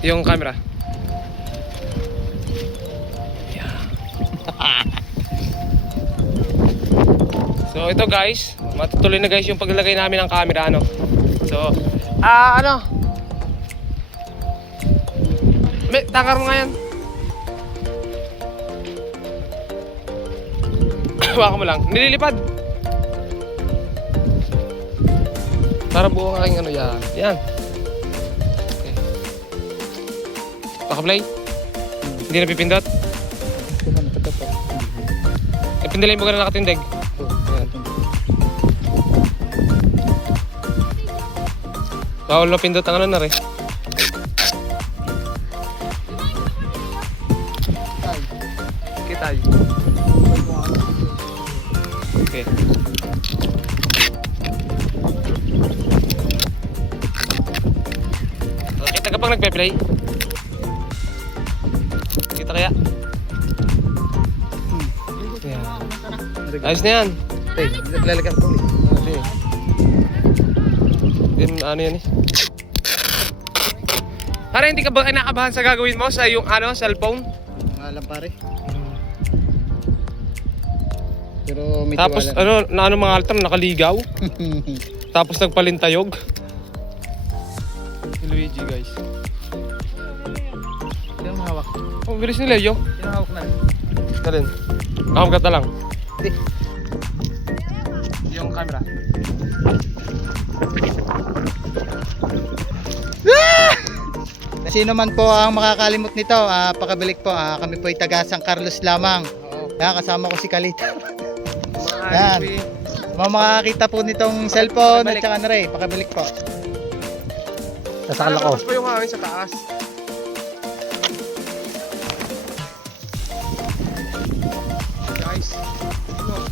Yung camera. Yeah. So ito guys, matutuloy na guys yung paglalagay namin ng camera ano. So, ano? May takar mo nga yan. Waka mo lang, nililipad. Para buo ang aking ano yan. Yan. Okay. Naka-play? Hindi na pipindot? Ipindalay mo ka na nakatindig. Yan. Bawal na pindot ang ano na rin. Kitay. Okay. Kita ka pang nagpe-play? Kita kaya? Yan. Ayos na yan. Lalagyan ko ulit. Ano yan eh? Para hindi ka ba kinakabahan sa gagawin mo sa yung ano, cellphone? Alam pare. Pero may Tapos tiwala. ano mga altar nakaligaw. Tapos nagpalintayog. Si Luigi guys. Yan ang hawak. Oh, bilis ni Leo. Yan ang hawak na. Kalin. Kakamgat na lang. Hindi. Yung camera. Sino man po ang makakalimot nito, pakabilik po. Kami po ay taga San Carlos lamang. Oo. Yan, kasama ko si Kalita. Mga Yan. Mga makakita po nitong cellphone at Pakibalik. saka ano rin, pakabilik po. Sasakal ako. Tapos pa yung hangin sa taas. Guys. Ano?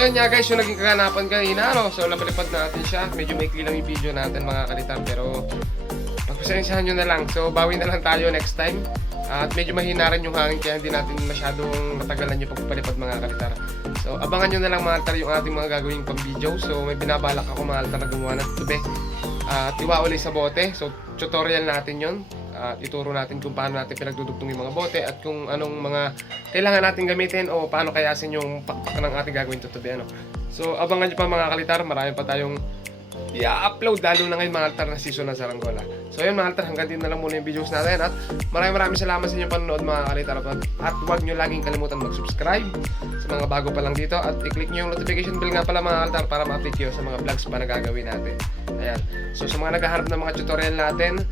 ayun nga guys, yung naging kaganapan kanina, ano? So lapalipad natin siya. Medyo maikli lang yung video natin mga kalitar, pero pagpasensahan nyo na lang. So bawi na lang tayo next time. At medyo mahina rin yung hangin kaya hindi natin masyadong matagalan yung pagpalipad mga kalitar. So abangan nyo na lang mga kalitar yung ating mga gagawing pang video. So may binabalak ako mga kalitar na gumawa ng tube. Tiwa ulit sa bote. So tutorial natin yon. Ituro natin kung paano natin pinagdudugtong yung mga bote at kung anong mga kailangan natin gamitin o paano kayasin yung pakpak ng ating gagawin tutubi, ano. So abangan nyo pa mga kalitar, marami pa tayong i-upload lalo na ngayon mga kalitar na season ng Saranggola. So yun mga kalitar, hanggang din na lang muna yung videos natin at maraming salamat sa inyong panonood mga kalitar at huwag nyo laging kalimutan mag-subscribe sa mga bago pa lang dito at i-click nyo yung notification bell nga pala mga kalitar para ma-update kayo sa mga vlogs pa na gagawin natin. Ayan. So sa mga naghahanap ng mga tutorial natin,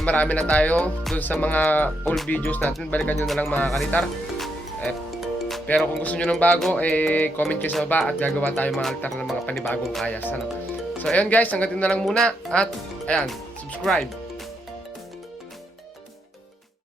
marami na tayo dun sa mga old videos natin. Balikan nyo na lang mga kalitar. Pero kung gusto nyo ng bago, comment kayo sa baba at gagawa tayo mga kalitar ng mga panibagong kayas, ano. So ayun guys, hanggang dito na lang muna at ayan, subscribe.